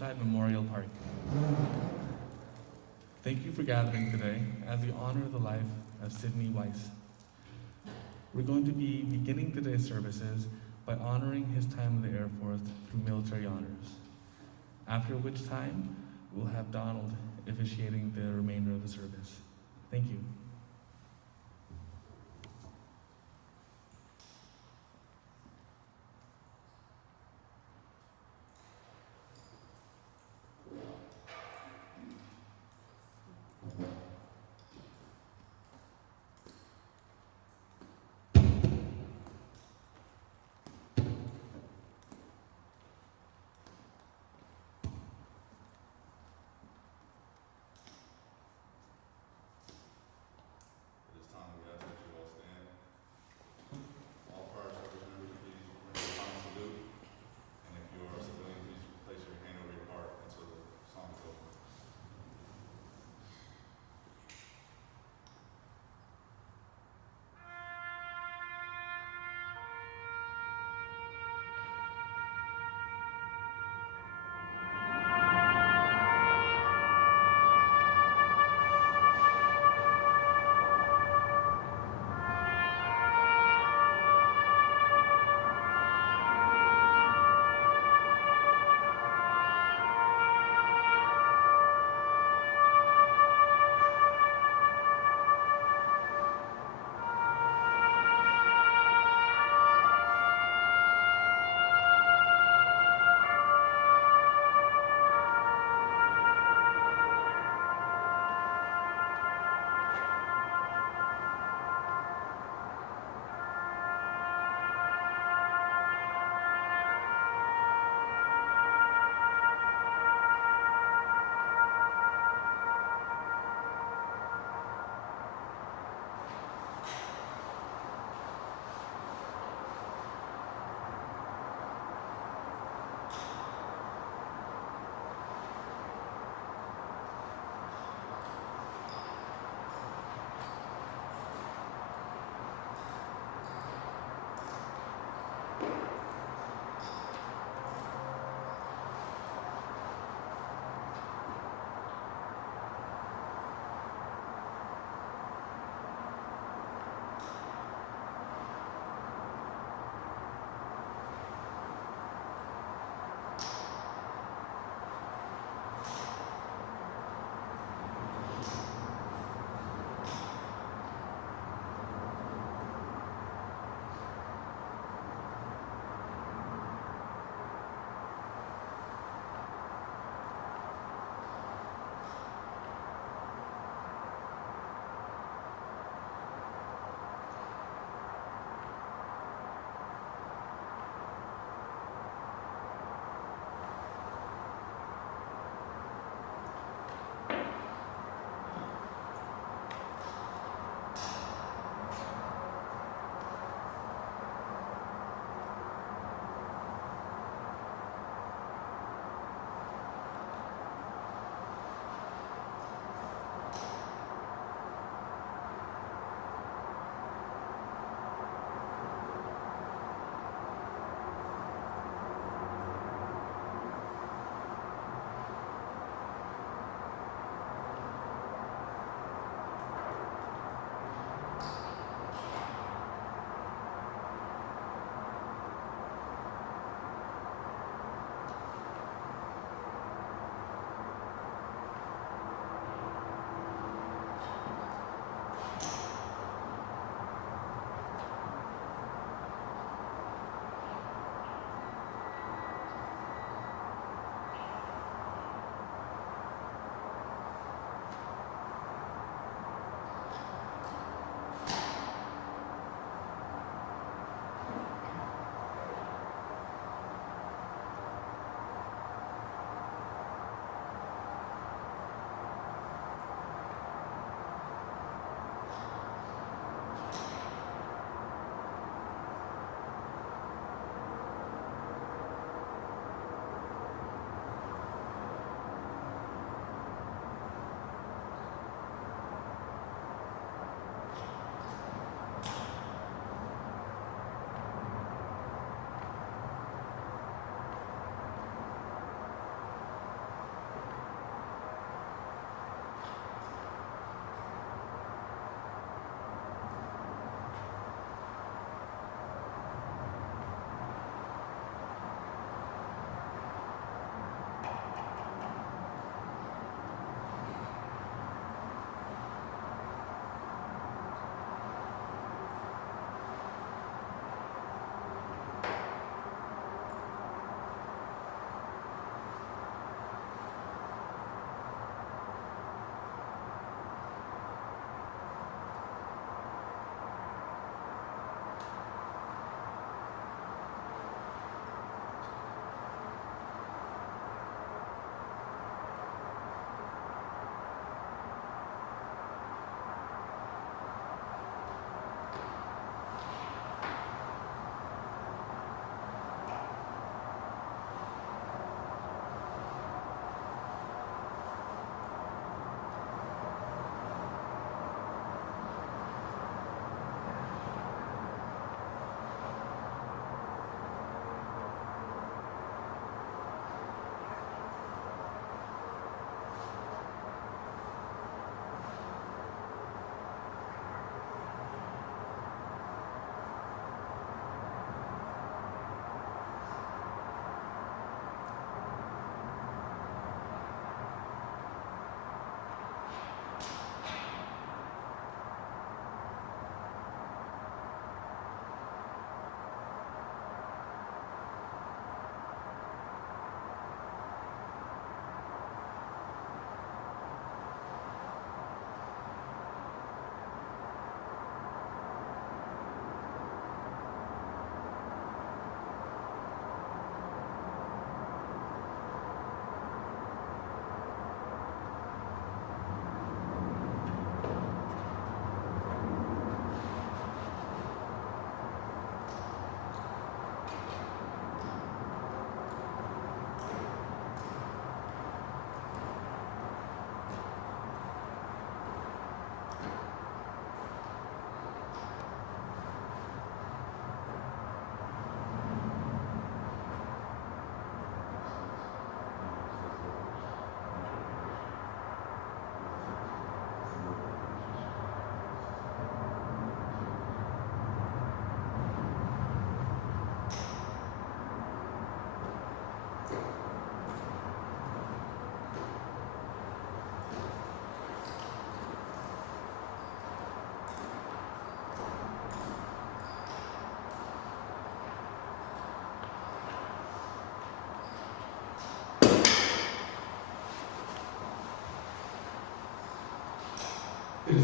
Riverside Memorial Park. Thank you for gathering today as we honor the life of Sidney Weiss. We're going to be beginning today's services by honoring his time in the Air Force through military honors, after which time we'll have Donald officiating the remainder of the service. Thank you.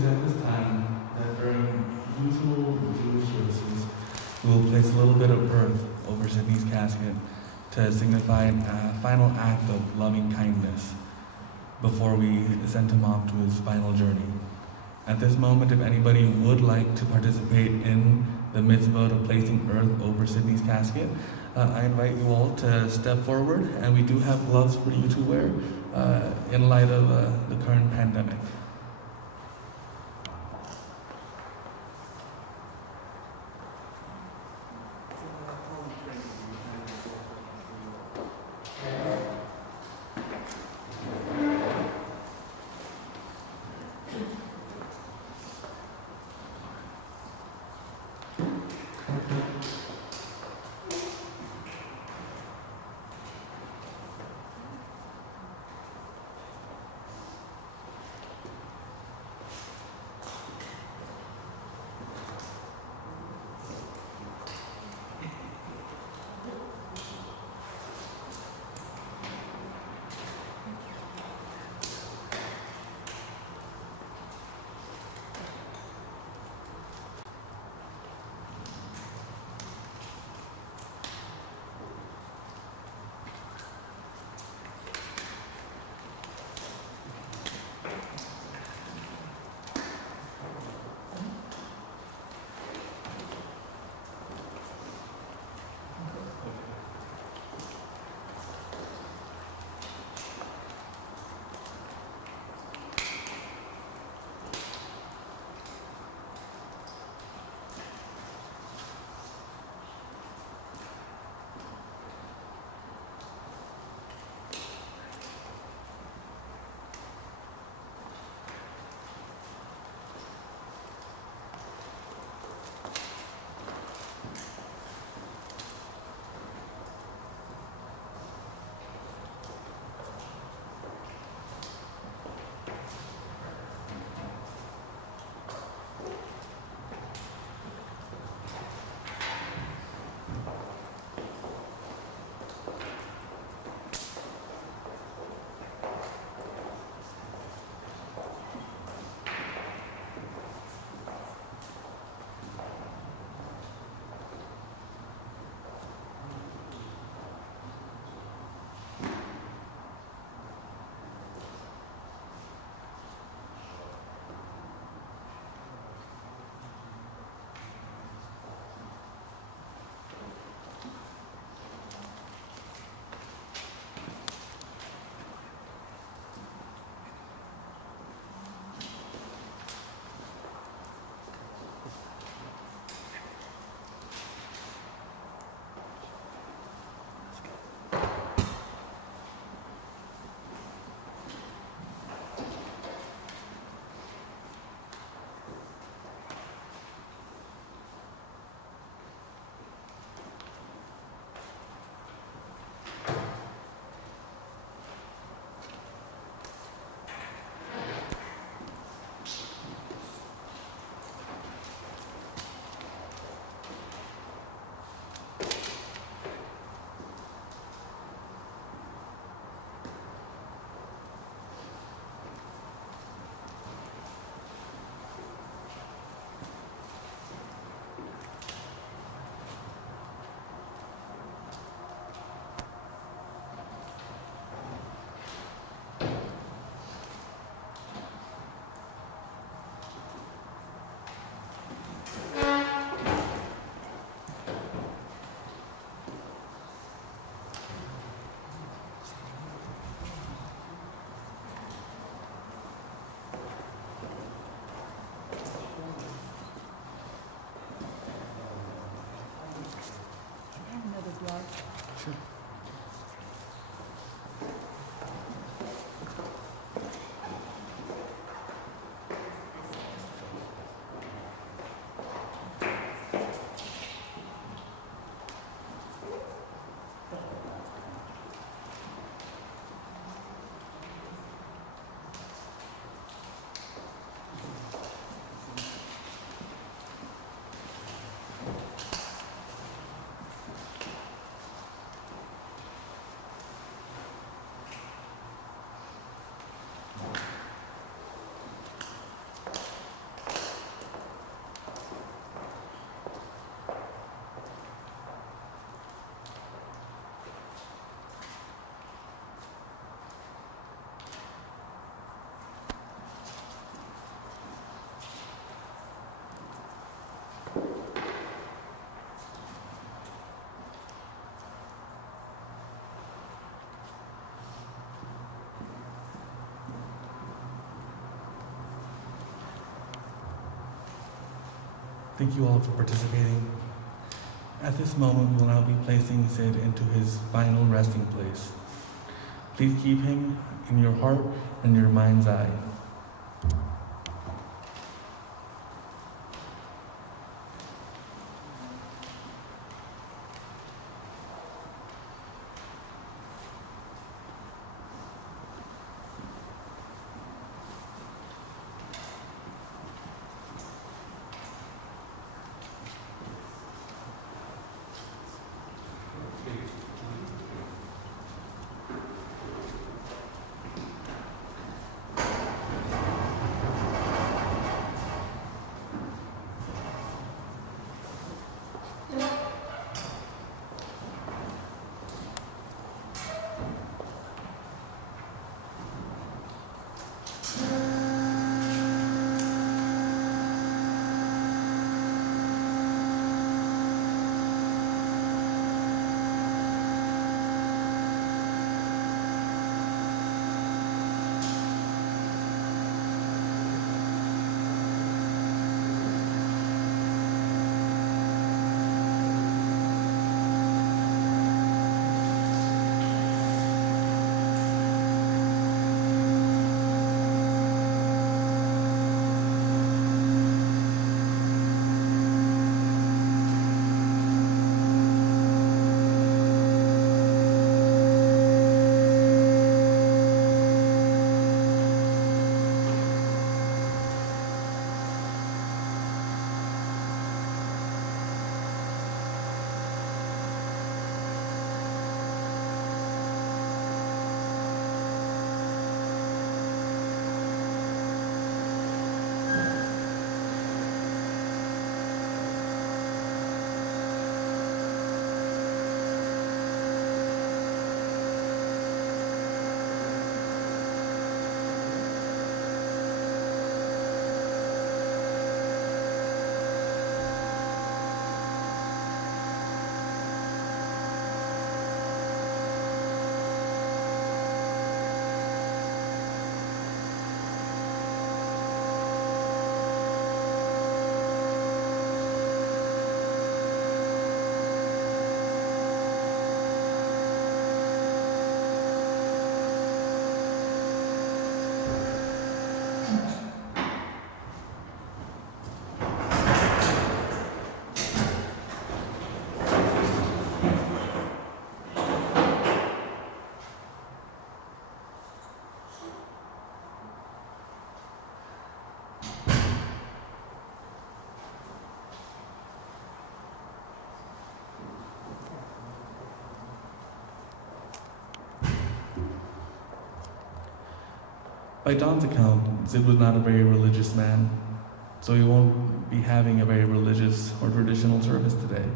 at this time that during usual Jewish services, we will place a little bit of earth over Sidney's casket to signify a final act of loving kindness before we send him off to his final journey. At this moment, if anybody would like to participate in the mitzvah of placing earth over Sidney's casket, I invite you all to step forward, and we do have gloves for you to wear in light of the current pandemic. Thank you all for participating. At this moment, we will now be placing Sid into his final resting place. Please keep him in your heart and your mind's eye. By Don's account, Sid was not a very religious man, so he won't be having a very religious or traditional service today.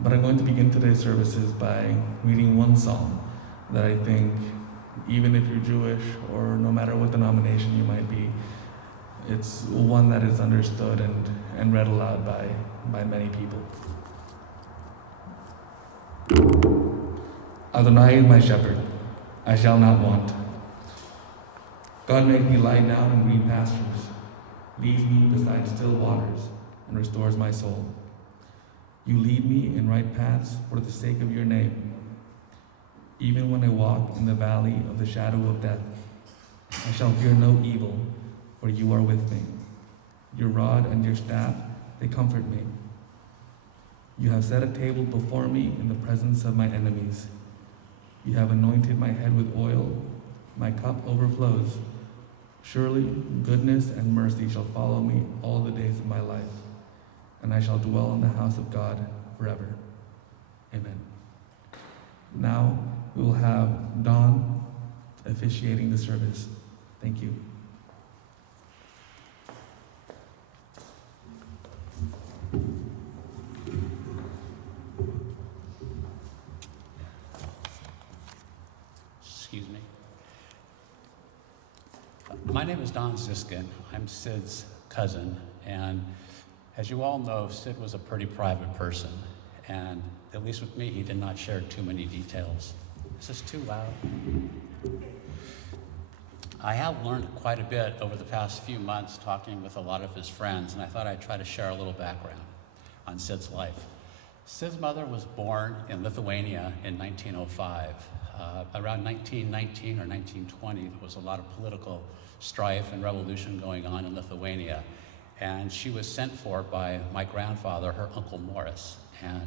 But I'm going to begin today's services by reading one psalm that I think, even if you're Jewish or no matter what denomination you might be, it's one that is understood and read aloud by many people. Adonai is my shepherd, I shall not want. God makes me lie down in green pastures, leads me beside still waters, and restores my soul. You lead me in right paths for the sake of your name. Even when I walk in the valley of the shadow of death, I shall fear no evil, for you are with me. Your rod and your staff, they comfort me. You have set a table before me in the presence of my enemies. You have anointed my head with oil, my cup overflows. Surely goodness and mercy shall follow me all the days of my life, and I shall dwell in the house of God forever. Amen. Now we will have Don officiating the service. Thank you. Excuse me. My name is Don Ziskin. I'm Sid's cousin, and as you all know, Sid was a pretty private person, and at least with me, he did not share too many details. Is this too loud? I have learned quite a bit over the past few months talking with a lot of his friends, and I thought I'd try to share a little background on Sid's life. Sid's mother was born in Lithuania in 1905. Around 1919 or 1920, there was a lot of political strife and revolution going on in Lithuania. And she was sent for by my grandfather, her Uncle Morris. And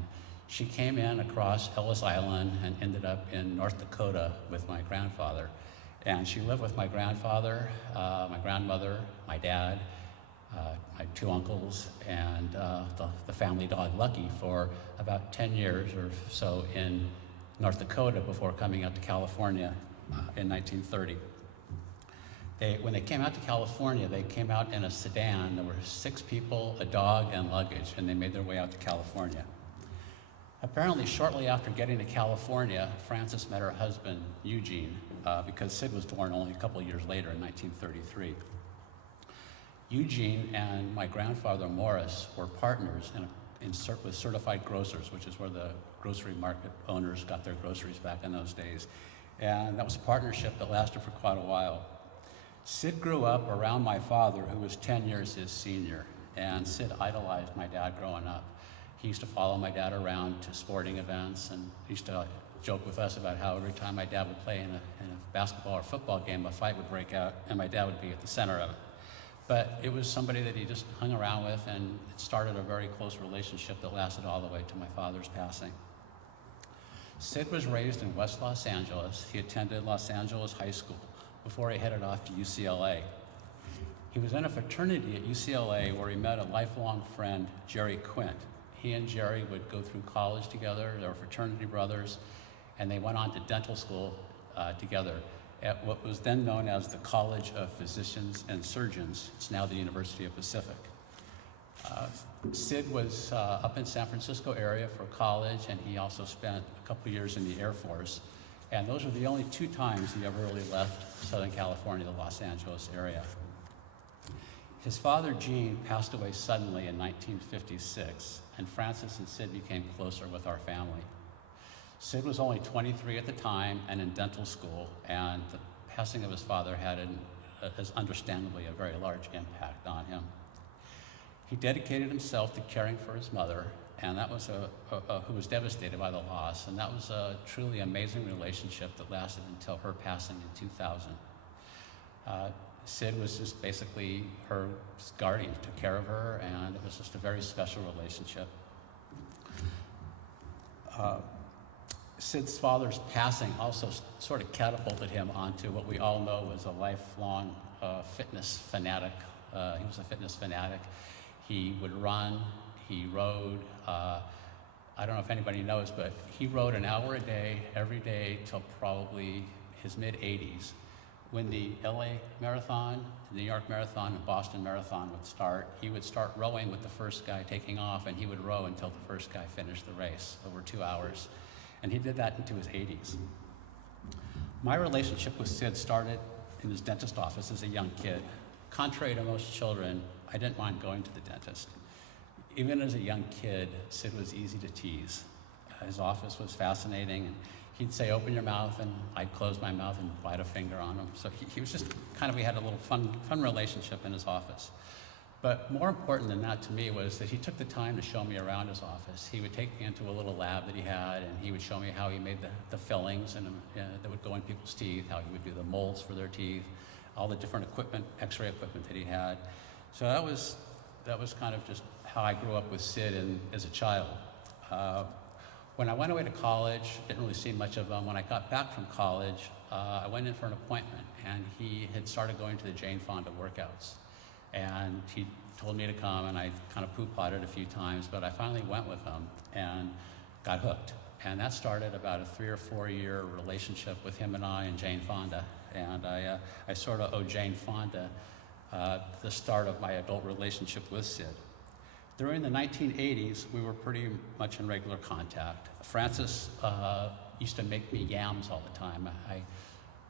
she came in across Ellis Island and ended up in North Dakota with my grandfather. And she lived with my grandfather, my grandmother, my dad, my two uncles, and the family dog Lucky for about 10 years or so in North Dakota before coming out to California in 1930. When they came out to California, they came out in a sedan. There were 6 people, a dog, and luggage, and they made their way out to California. Apparently, shortly after getting to California, Frances met her husband, Eugene, because Sid was born only a couple of years later in 1933. Eugene and my grandfather, Morris, were partners with certified grocers, which is where the grocery market owners got their groceries back in those days. And that was a partnership that lasted for quite a while. Sid grew up around my father, who was 10 years his senior, and Sid idolized my dad growing up. He used to follow my dad around to sporting events, and he used to joke with us about how every time my dad would play in a basketball or football game, a fight would break out, and my dad would be at the center of it. But it was somebody that he just hung around with, and it started a very close relationship that lasted all the way to my father's passing. Sid was raised in West Los Angeles. He attended Los Angeles High School before he headed off to UCLA. He was in a fraternity at UCLA where he met a lifelong friend, Jerry Quint. He and Jerry would go through college together. They were fraternity brothers, and they went on to dental school together at what was then known as the College of Physicians and Surgeons. It's now the University of Pacific. Sid was up in San Francisco area for college, and he also spent a couple years in the Air Force. And those were the only 2 times he ever really left Southern California, the Los Angeles area. His father, Gene, passed away suddenly in 1956, and Frances and Sid became closer with our family. Sid was only 23 at the time and in dental school, and the passing of his father had understandably a very large impact on him. He dedicated himself to caring for his mother, and that was who was devastated by the loss, and that was a truly amazing relationship that lasted until her passing in 2000. Sid was just basically her guardian, took care of her, and it was just a very special relationship. Sid's father's passing also sort of catapulted him onto what we all know was a lifelong fitness fanatic. He was a fitness fanatic. He would run, he rode. I don't know if anybody knows, but he rode an hour a day, every day, till probably his mid-80s. When the LA Marathon, New York Marathon, and Boston Marathon would start, he would start rowing with the first guy taking off, and he would row until the first guy finished the race, over 2 hours. And he did that into his 80s. My relationship with Sid started in his dentist office as a young kid. Contrary to most children, I didn't mind going to the dentist. Even as a young kid, Sid was easy to tease. His office was fascinating, and he'd say, "Open your mouth," and I'd close my mouth and bite a finger on him. So he was just we had a little fun relationship in his office. But more important than that to me was that he took the time to show me around his office. He would take me into a little lab that he had, and he would show me how he made the fillings that would go in people's teeth, how he would do the molds for their teeth, all the different equipment, x-ray equipment that he had. So that was kind of just how I grew up with Sid as a child. When I went away to college, didn't really see much of him. When I got back from college, I went in for an appointment, and he had started going to the Jane Fonda workouts. And he told me to come, and I kind of poo-potted a few times, but I finally went with him and got hooked. And that started about a 3 or 4 year relationship with him and I and Jane Fonda. And I sort of owe Jane Fonda the start of my adult relationship with Sid. During the 1980s, we were pretty much in regular contact. Frances used to make me yams all the time.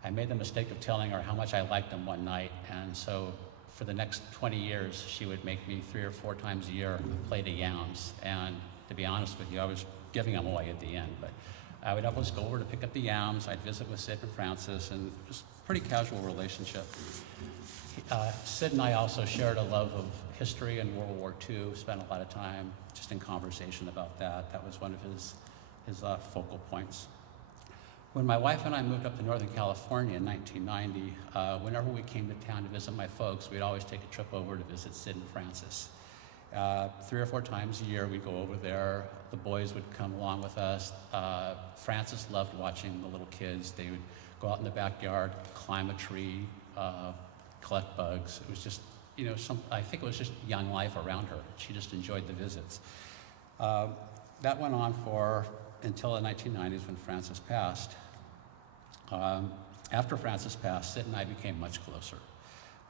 I made the mistake of telling her how much I liked them one night, and so for the next 20 years, she would make me 3 or 4 times a year a plate of yams. And to be honest with you, I was giving them away at the end. But I would always go over to pick up the yams. I'd visit with Sid and Frances, and just pretty casual relationship. Sid and I also shared a love of history and World War II, spent a lot of time just in conversation about that. That was one of his focal points. When my wife and I moved up to Northern California in 1990, whenever we came to town to visit my folks, we'd always take a trip over to visit Sid and Frances. 3 or 4 times a year we'd go over there. The boys would come along with us. Frances loved watching the little kids. They would go out in the backyard, climb a tree, collect bugs. It was just, I think it was just young life around her. She just enjoyed the visits. That went on until the 1990s when Frances passed. After Frances passed, Sid and I became much closer.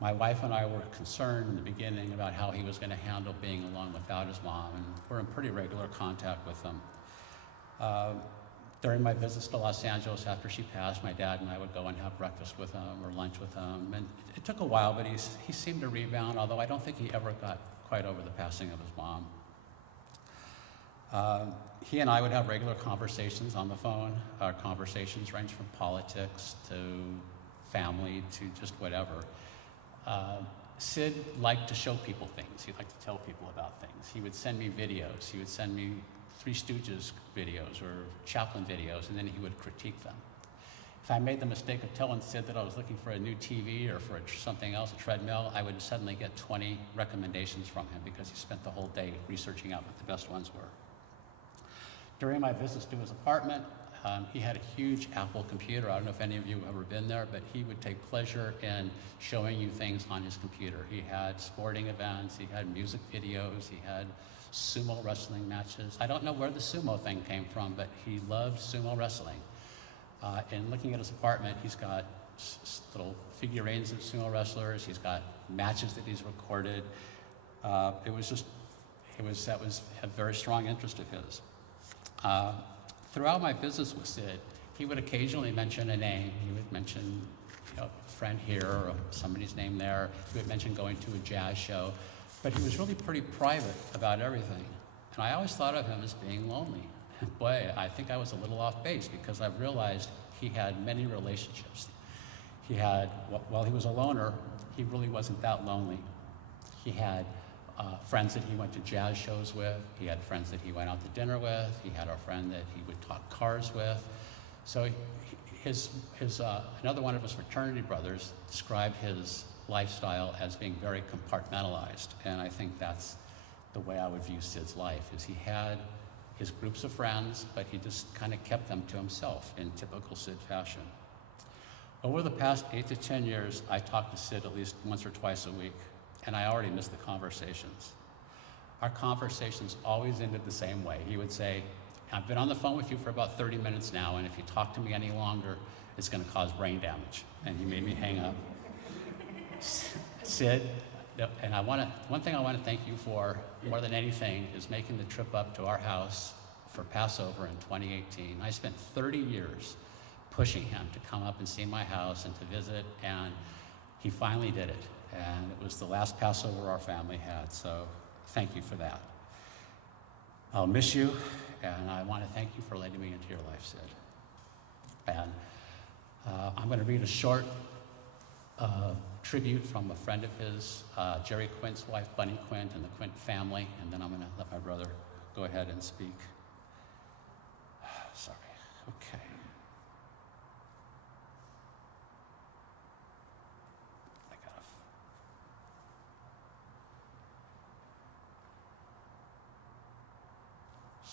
My wife and I were concerned in the beginning about how he was going to handle being alone without his mom, and we're in pretty regular contact with him. During my visits to Los Angeles after she passed, my dad and I would go and have breakfast with him or lunch with him, and it took a while, but he seemed to rebound, although I don't think he ever got quite over the passing of his mom. He and I would have regular conversations on the phone. Our conversations ranged from politics to family to just whatever. Sid liked to show people things. He liked to tell people about things. He would send me videos. He would send me Three Stooges videos or Chaplin videos, and then he would critique them. If I made the mistake of telling Sid that I was looking for a new TV or for something else, a treadmill, I would suddenly get 20 recommendations from him because he spent the whole day researching out what the best ones were. During my visits to his apartment, he had a huge Apple computer. I don't know if any of you have ever been there, but he would take pleasure in showing you things on his computer. He had sporting events, he had music videos, he had sumo wrestling matches. I don't know where the sumo thing came from, but he loved sumo wrestling. And looking at his apartment, he's got little figurines of sumo wrestlers, he's got matches that he's recorded. That was a very strong interest of his. Throughout my visits with Sid, he would occasionally mention a name. He would mention, a friend here or somebody's name there. He would mention going to a jazz show, but he was really pretty private about everything. And I always thought of him as being lonely. Boy, I think I was a little off base because I've realized he had many relationships. While he was a loner, he really wasn't that lonely. He had friends that he went to jazz shows with. He had friends that he went out to dinner with. He had a friend that he would talk cars with. So another one of his fraternity brothers described his lifestyle as being very compartmentalized. And I think that's the way I would view Sid's life, is he had his groups of friends, but he just kind of kept them to himself in typical Sid fashion. Over the past 8 to 10 years, I talked to Sid at least once or twice a week, and I already missed the conversations. Our conversations always ended the same way. He would say, I've been on the phone with you for about 30 minutes now, and if you talk to me any longer, it's going to cause brain damage. And he made me hang up. Sid, and one thing I want to thank you for more than anything is making the trip up to our house for Passover in 2018. I spent 30 years pushing him to come up and see my house and to visit, and he finally did it. And it was the last Passover our family had, so thank you for that. I'll miss you, and I want to thank you for letting me into your life, Sid. And I'm going to read a short tribute from a friend of his, Jerry Quint's wife, Bunny Quint, and the Quint family, and then I'm going to let my brother go ahead and speak. Sorry, okay.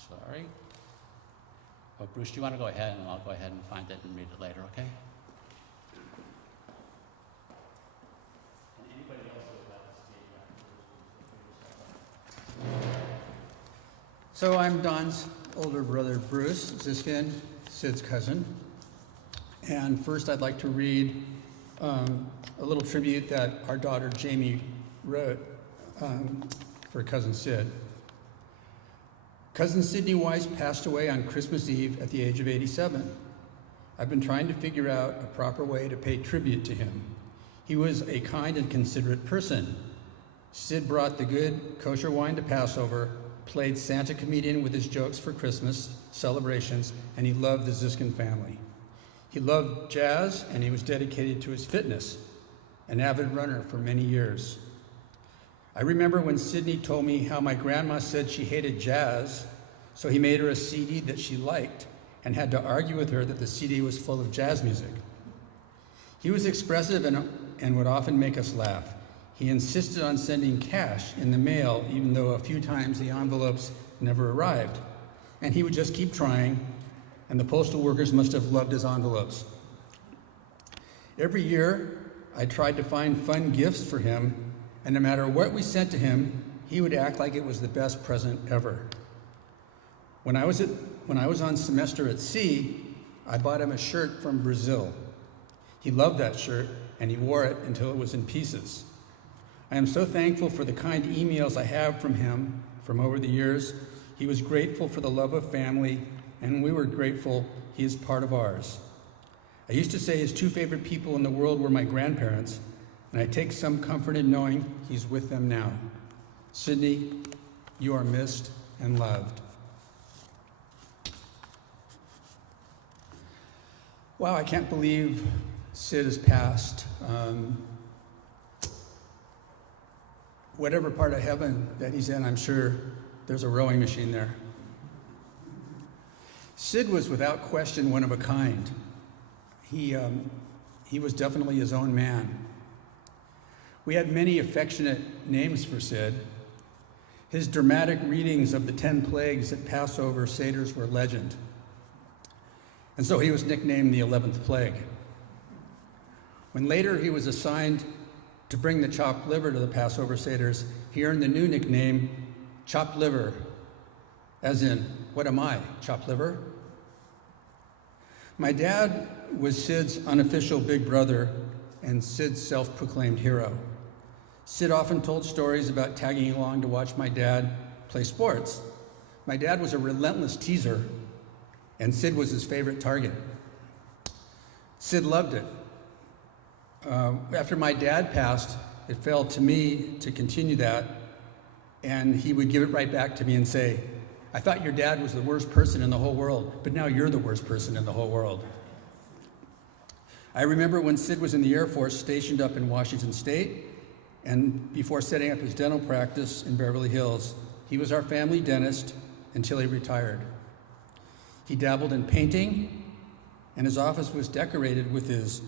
Sorry. Oh, Bruce, do you want to go ahead, and I'll go ahead and find it and read it later, okay? And anybody else who would like to speak? So I'm Don's older brother, Bruce Ziskin, Sid's cousin. And first I'd like to read a little tribute that our daughter Jamie wrote for cousin Sid. Cousin Sidney Weiss passed away on Christmas Eve at the age of 87. I've been trying to figure out a proper way to pay tribute to him. He was a kind and considerate person. Sid brought the good kosher wine to Passover, played Santa comedian with his jokes for Christmas celebrations, and he loved the Ziskin family. He loved jazz, and he was dedicated to his fitness, an avid runner for many years. I remember when Sidney told me how my grandma said she hated jazz, so he made her a CD that she liked and had to argue with her that the CD was full of jazz music. He was expressive and would often make us laugh. He insisted on sending cash in the mail, even though a few times the envelopes never arrived. And he would just keep trying, and the postal workers must have loved his envelopes. Every year, I tried to find fun gifts for him, and no matter what we sent to him, he would act like it was the best present ever. When I was on semester at sea, I bought him a shirt from Brazil. He loved that shirt, and he wore it until it was in pieces. I am so thankful for the kind emails I have from him from over the years. He was grateful for the love of family, and we were grateful he is part of ours. I used to say his two favorite people in the world were my grandparents, and I take some comfort in knowing he's with them now. Sidney, you are missed and loved. Wow, I can't believe Sid has passed. Whatever part of heaven that he's in, I'm sure there's a rowing machine there. Sid was without question one of a kind. He was definitely his own man. We had many affectionate names for Sid. His dramatic readings of the 10 plagues at Passover Seders were legend. And so he was nicknamed the 11th plague. When later he was assigned to bring the chopped liver to the Passover Seders, he earned the new nickname, Chopped Liver, as in, what am I, chopped liver? My dad was Sid's unofficial big brother and Sid's self-proclaimed hero. Sid often told stories about tagging along to watch my dad play sports. My dad was a relentless teaser, and Sid was his favorite target. Sid loved it. After my dad passed, it fell to me to continue that, and he would give it right back to me and say, I thought your dad was the worst person in the whole world, but now you're the worst person in the whole world. I remember when Sid was in the Air Force stationed up in Washington State, and before setting up his dental practice in Beverly Hills, he was our family dentist until he retired. He dabbled in painting, and his office was decorated with his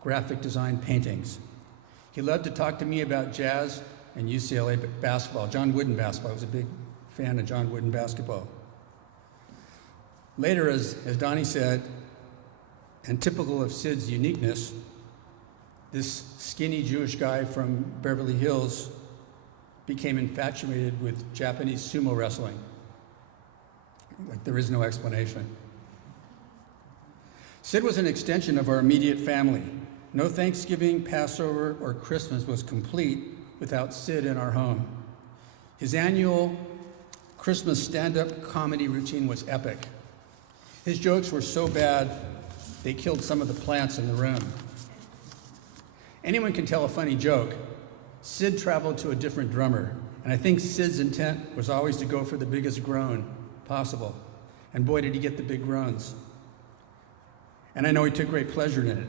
graphic design paintings. He loved to talk to me about jazz and UCLA basketball, John Wooden basketball. I was a big fan of John Wooden basketball. Later, as Donnie said, and typical of Sid's uniqueness, this skinny Jewish guy from Beverly Hills became infatuated with Japanese sumo wrestling. Like there is no explanation. Sid was an extension of our immediate family. No Thanksgiving, Passover, or Christmas was complete without Sid in our home. His annual Christmas stand-up comedy routine was epic. His jokes were so bad, they killed some of the plants in the room. Anyone can tell a funny joke. Sid traveled to a different drummer, and I think Sid's intent was always to go for the biggest groan possible. And boy, did he get the big groans. And I know he took great pleasure in it.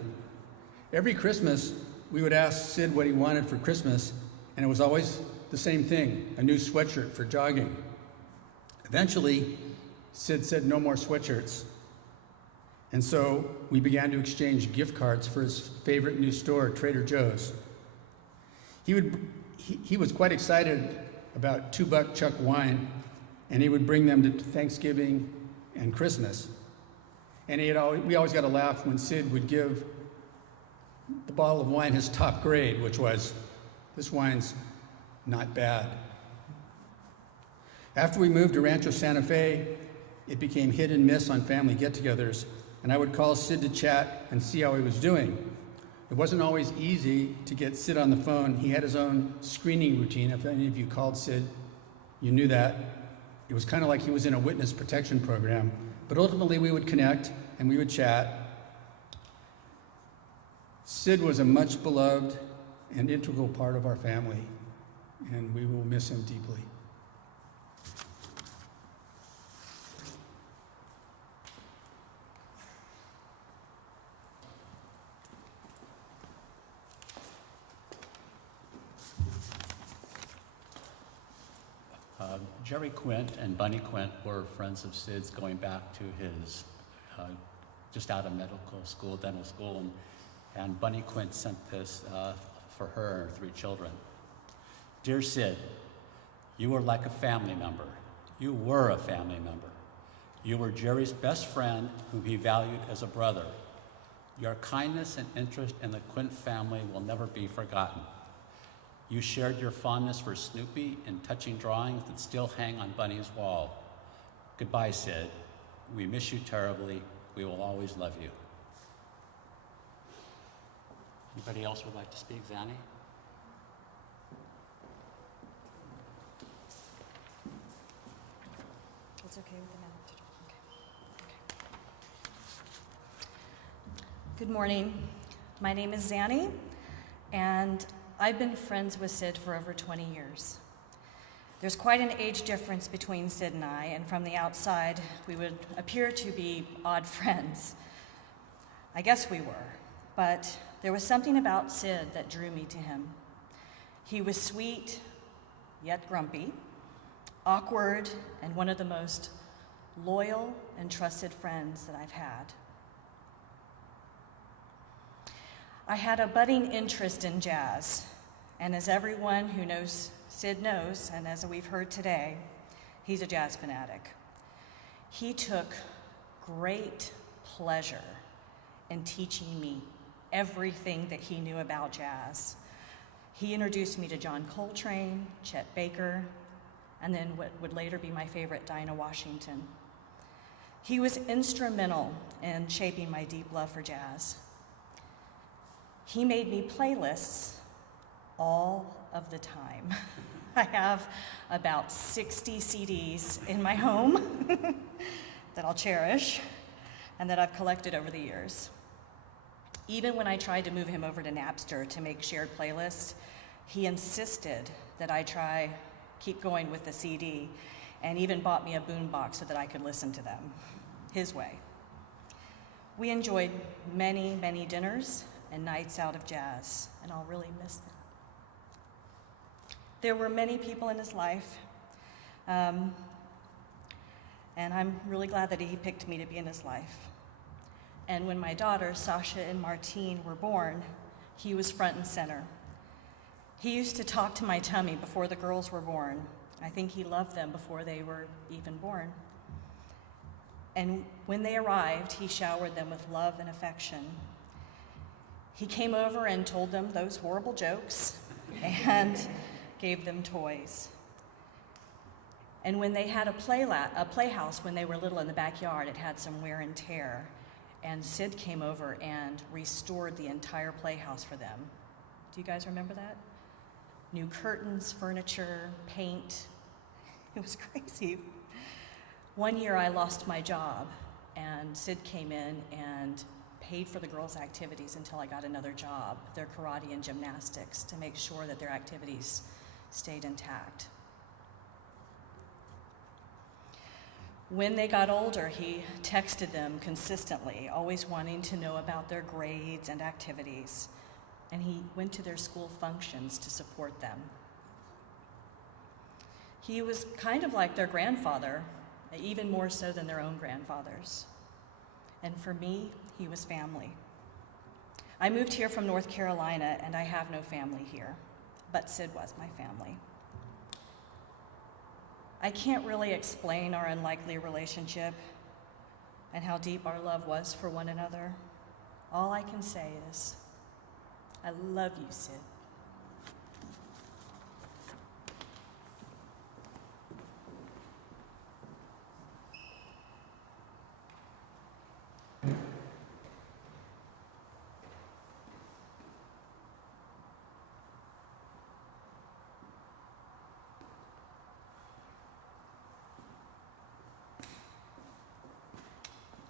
Every Christmas, we would ask Sid what he wanted for Christmas, and it was always the same thing, a new sweatshirt for jogging. Eventually, Sid said no more sweatshirts. And so we began to exchange gift cards for his favorite new store, Trader Joe's. He was quite excited about $2 Chuck wine, and he would bring them to Thanksgiving and Christmas. And we always got a laugh when Sid would give the bottle of wine his top grade, which was, this wine's not bad. After we moved to Rancho Santa Fe, it became hit and miss on family get-togethers, and I would call Sid to chat and see how he was doing. It wasn't always easy to get Sid on the phone. He had his own screening routine. If any of you called Sid, you knew that. It was kind of like he was in a witness protection program. But ultimately, we would connect and we would chat. Sid was a much beloved and integral part of our family, and we will miss him deeply. Jerry Quint and Bunny Quint were friends of Sid's going back to his just out of medical school, dental school, and Bunny Quint sent this for her and her 3 children. Dear Sid, you were like a family member. You were a family member. You were Jerry's best friend, whom he valued as a brother. Your kindness and interest in the Quint family will never be forgotten. You shared your fondness for Snoopy in touching drawings that still hang on Bunny's wall. Goodbye, Sid. We miss you terribly. We will always love you. Anybody else would like to speak? Zanny? It's okay with the mouth to talk. Okay. Good morning. My name is Zanny, and I've been friends with Sid for over 20 years. There's quite an age difference between Sid and I, and from the outside, we would appear to be odd friends. I guess we were, but there was something about Sid that drew me to him. He was sweet, yet grumpy, awkward, and one of the most loyal and trusted friends that I've had. I had a budding interest in jazz, and as everyone who knows Sid knows, and as we've heard today, he's a jazz fanatic. He took great pleasure in teaching me everything that he knew about jazz. He introduced me to John Coltrane, Chet Baker, and then what would later be my favorite, Dinah Washington. He was instrumental in shaping my deep love for jazz. He made me playlists all of the time. I have about 60 CDs in my home that I'll cherish and that I've collected over the years. Even when I tried to move him over to Napster to make shared playlists, he insisted that I keep going with the CD, and even bought me a boombox so that I could listen to them, his way. We enjoyed many, many dinners and nights out of jazz, and I'll really miss that. There were many people in his life, and I'm really glad that he picked me to be in his life. And when my daughters, Sasha and Martine, were born, he was front and center. He used to talk to my tummy before the girls were born. I think he loved them before they were even born. And when they arrived, he showered them with love and affection. He came over and told them those horrible jokes and gave them toys. And when they had a playhouse when they were little in the backyard, it had some wear and tear. And Sid came over and restored the entire playhouse for them. Do you guys remember that? New curtains, furniture, paint. It was crazy. One year I lost my job, and Sid came in and paid for the girls' activities until I got another job, their karate and gymnastics, to make sure that their activities stayed intact. When they got older, he texted them consistently, always wanting to know about their grades and activities, and he went to their school functions to support them. He was kind of like their grandfather, even more so than their own grandfathers. And for me, he was family. I moved here from North Carolina, and I have no family here, but Sid was my family. I can't really explain our unlikely relationship and how deep our love was for one another. All I can say is, I love you, Sid.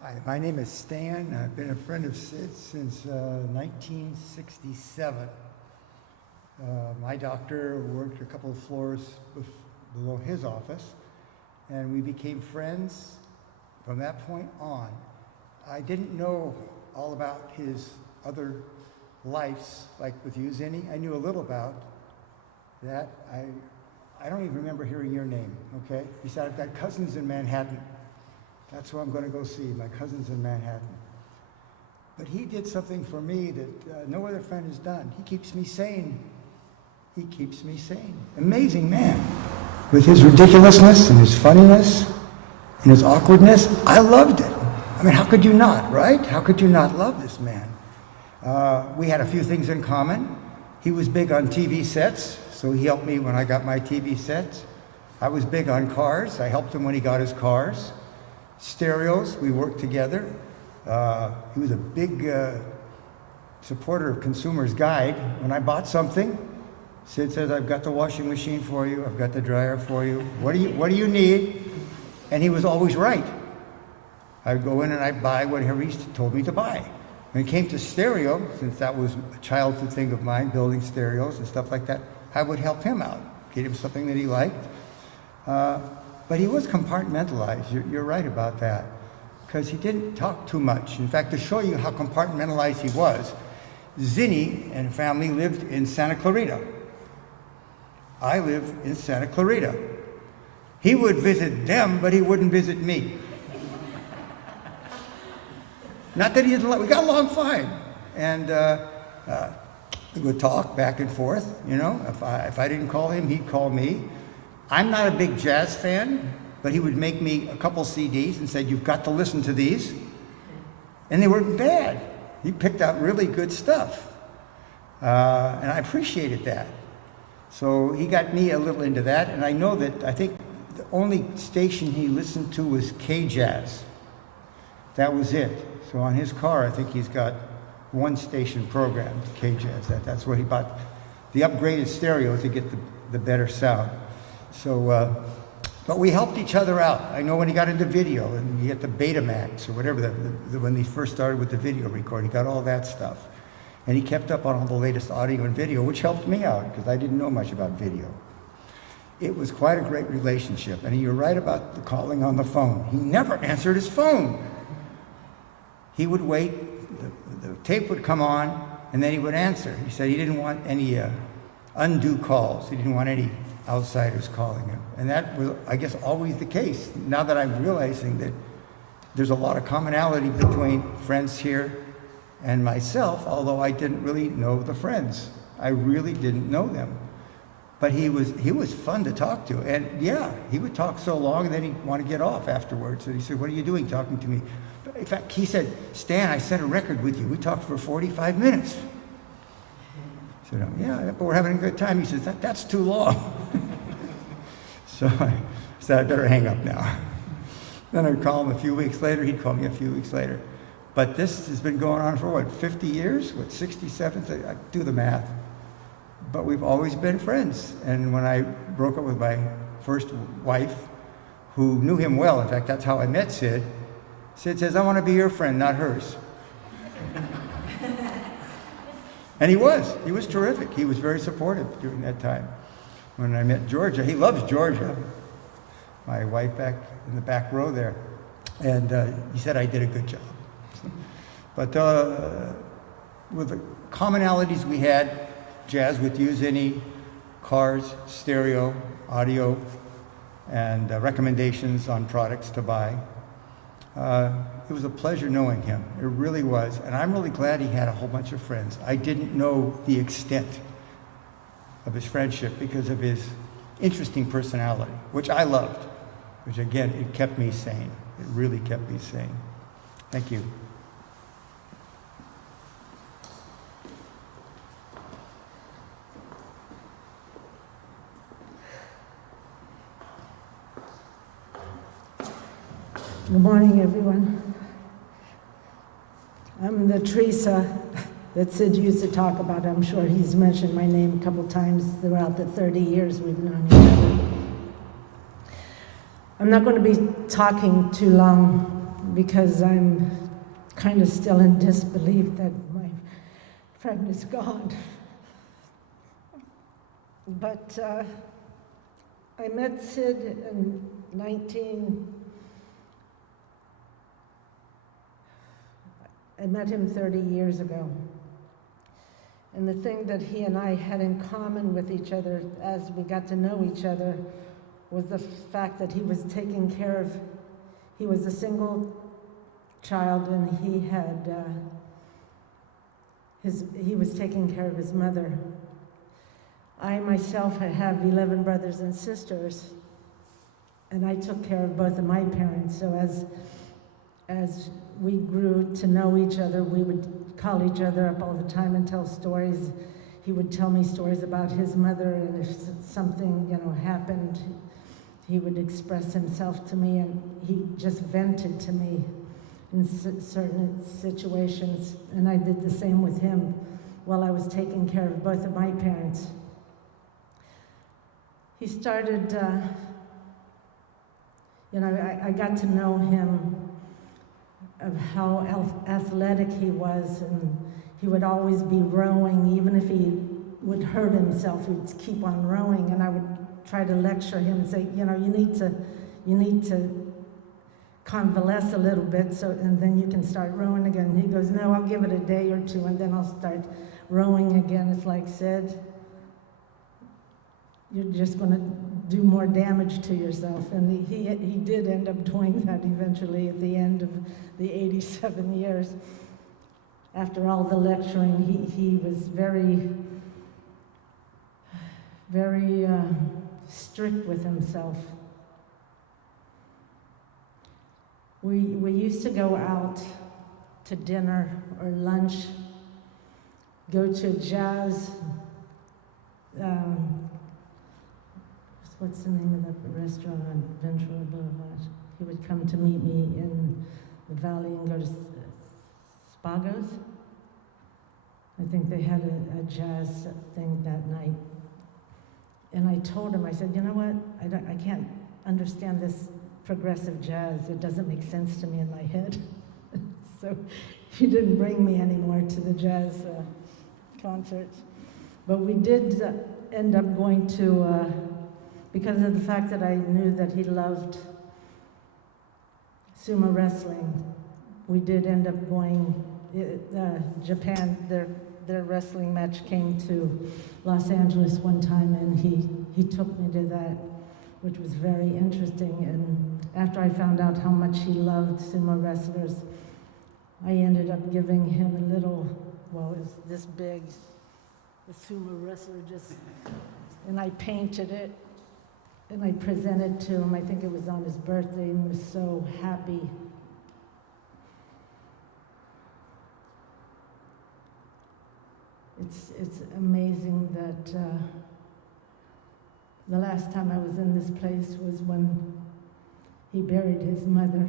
Hi, my name is Stan. I've been a friend of Sid's since 1967. My doctor worked a couple of floors below his office, and we became friends from that point on. I didn't know all about his other lives, like with you, Zinni. I knew a little about that. I don't even remember hearing your name, okay? He said, I've got cousins in Manhattan. That's who I'm going to go see, my cousins in Manhattan. But he did something for me that no other friend has done. He keeps me sane. He keeps me sane. Amazing man. With his ridiculousness and his funniness and his awkwardness, I loved it. I mean, how could you not, right? How could you not love this man? We had a few things in common. He was big on TV sets, so he helped me when I got my TV sets. I was big on cars. I helped him when he got his cars. Stereos, we worked together. He was a big supporter of Consumer's Guide. When I bought something, Sid says, I've got the washing machine for you, I've got the dryer for you. What do you need? And he was always right. I'd go in and I'd buy whatever he told me to buy. When it came to stereo, since that was a childhood thing of mine, building stereos and stuff like that, I would help him out, get him something that he liked. But he was compartmentalized. You're right about that, because he didn't talk too much. In fact, to show you how compartmentalized he was, Sidney and family lived in Santa Clarita. I live in Santa Clarita. He would visit them, but he wouldn't visit me. Not that he didn't we got along fine. And we would talk back and forth, you know. If I didn't call him, he'd call me. I'm not a big jazz fan, but he would make me a couple CDs and said, you've got to listen to these. And they weren't bad. He picked out really good stuff. And I appreciated that. So he got me a little into that. And I know that, I think the only station he listened to was K-Jazz. That was it. So on his car, I think he's got one station programmed, K-Jazz. That's where he bought the upgraded stereo to get the better sound. So, but we helped each other out. I know when he got into video, and he got the Betamax or whatever, when he first started with the video record, he got all that stuff. And he kept up on all the latest audio and video, which helped me out, because I didn't know much about video. It was quite a great relationship. And you're right about the calling on the phone. He never answered his phone. He would wait, the tape would come on, and then he would answer. He said he didn't want any undue calls. He didn't want any outsiders calling him. And that was, I guess, always the case. Now that I'm realizing that there's a lot of commonality between friends here and myself, although I didn't really know the friends. I really didn't know them. But he was fun to talk to. And yeah, he would talk so long and then he'd want to get off afterwards. And he said, what are you doing talking to me? In fact, he said, Stan, I set a record with you. We talked for 45 minutes. I said, oh, yeah, but we're having a good time. He says, that's too long. So I said, I better hang up now. Then I'd call him a few weeks later. He'd call me a few weeks later. But this has been going on for, what, 50 years? What, 67? I do the math. But we've always been friends. And when I broke up with my first wife, who knew him well, in fact, that's how I met Sid, Sid says, I want to be your friend, not hers. And he was terrific. He was very supportive during that time. When I met Georgia, he loves Georgia, my wife back in the back row there. And he said I did a good job. But with the commonalities we had, jazz with you, Zinni, cars, stereo, audio, and recommendations on products to buy. It was a pleasure knowing him. It really was. And I'm really glad he had a whole bunch of friends. I didn't know the extent of his friendship because of his interesting personality, which I loved, which again, it kept me sane. It really kept me sane. Thank you. Good morning, everyone. I'm the Teresa that Sid used to talk about. I'm sure he's mentioned my name a couple times throughout the 30 years we've known each other. I'm not going to be talking too long because I'm kind of still in disbelief that my friend is gone. But I met Sid in I met him 30 years ago. And the thing that he and I had in common with each other as we got to know each other was the fact that he was taking care of, he was a single child, and he was taking care of his mother. I myself have 11 brothers and sisters, and I took care of both of my parents. So as we grew to know each other, we would call each other up all the time and tell stories. He would tell me stories about his mother, and if something, happened, he would express himself to me, and he just vented to me in certain situations, and I did the same with him while I was taking care of both of my parents. He started, I got to know him of how athletic he was, and he would always be rowing. Even if he would hurt himself, he'd keep on rowing, and I would try to lecture him and say, you need to convalesce a little bit, and then you can start rowing again. And he goes, no, I'll give it a day or two, and then I'll start rowing again. It's like, Sid, you're just going to do more damage to yourself. And he did end up doing that eventually at the end of the 87 years. After all the lecturing, he was very, very strict with himself. We used to go out to dinner or lunch, go to jazz, what's the name of the restaurant on Ventura Boulevard? He would come to meet me in the valley and go to Spago's. I think they had a jazz thing that night. And I told him, I said, you know what, I can't understand this progressive jazz. It doesn't make sense to me in my head. So he didn't bring me anymore to the jazz concerts. But we did end up going to, because of the fact that I knew that he loved sumo wrestling, we did end up going, Japan, their wrestling match came to Los Angeles one time, and he took me to that, which was very interesting. And after I found out how much he loved sumo wrestlers, I ended up giving him a little, well, it was this big, the sumo wrestler and I painted it, and I presented to him. I think it was on his birthday, and he was so happy. It's amazing that the last time I was in this place was when he buried his mother.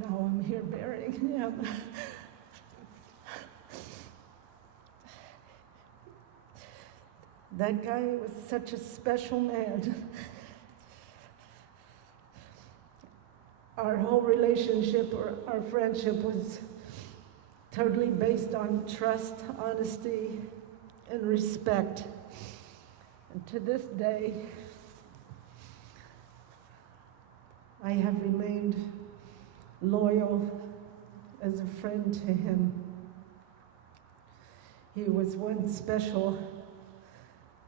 Now I'm here burying him. That guy was such a special man. Our whole relationship, or our friendship, was totally based on trust, honesty, and respect. And to this day, I have remained loyal as a friend to him. He was one special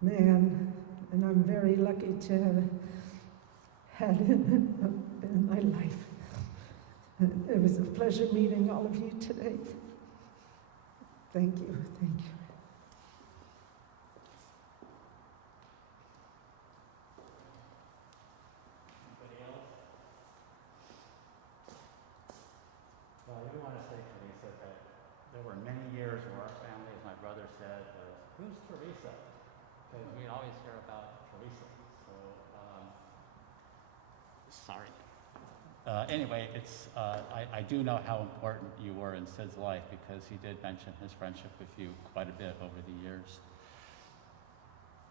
man, and I'm very lucky to have had him in my life. It was a pleasure meeting all of you today. Thank you, thank you. Anybody else? Well, I do want to say, Teresa, that there were many years where our family, as my brother said, was, who's Teresa? Because we always hear about Teresa. So, sorry. Anyway, I do know how important you were in Sid's life, because he did mention his friendship with you quite a bit over the years.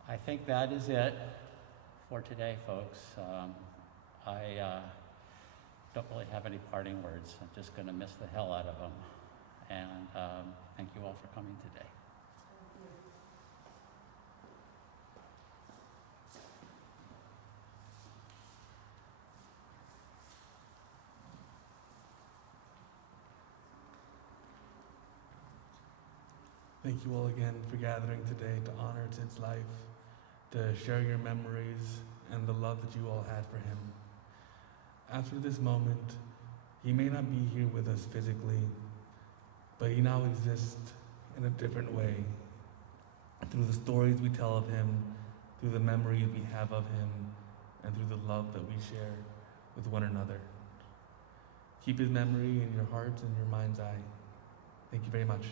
I think that is it for today, folks. I don't really have any parting words. I'm just going to miss the hell out of them. And thank you all for coming today. Thank you all again for gathering today to honor Sid's life, to share your memories and the love that you all had for him. After this moment, he may not be here with us physically, but he now exists in a different way, through the stories we tell of him, through the memories we have of him, and through the love that we share with one another. Keep his memory in your hearts and your mind's eye. Thank you very much.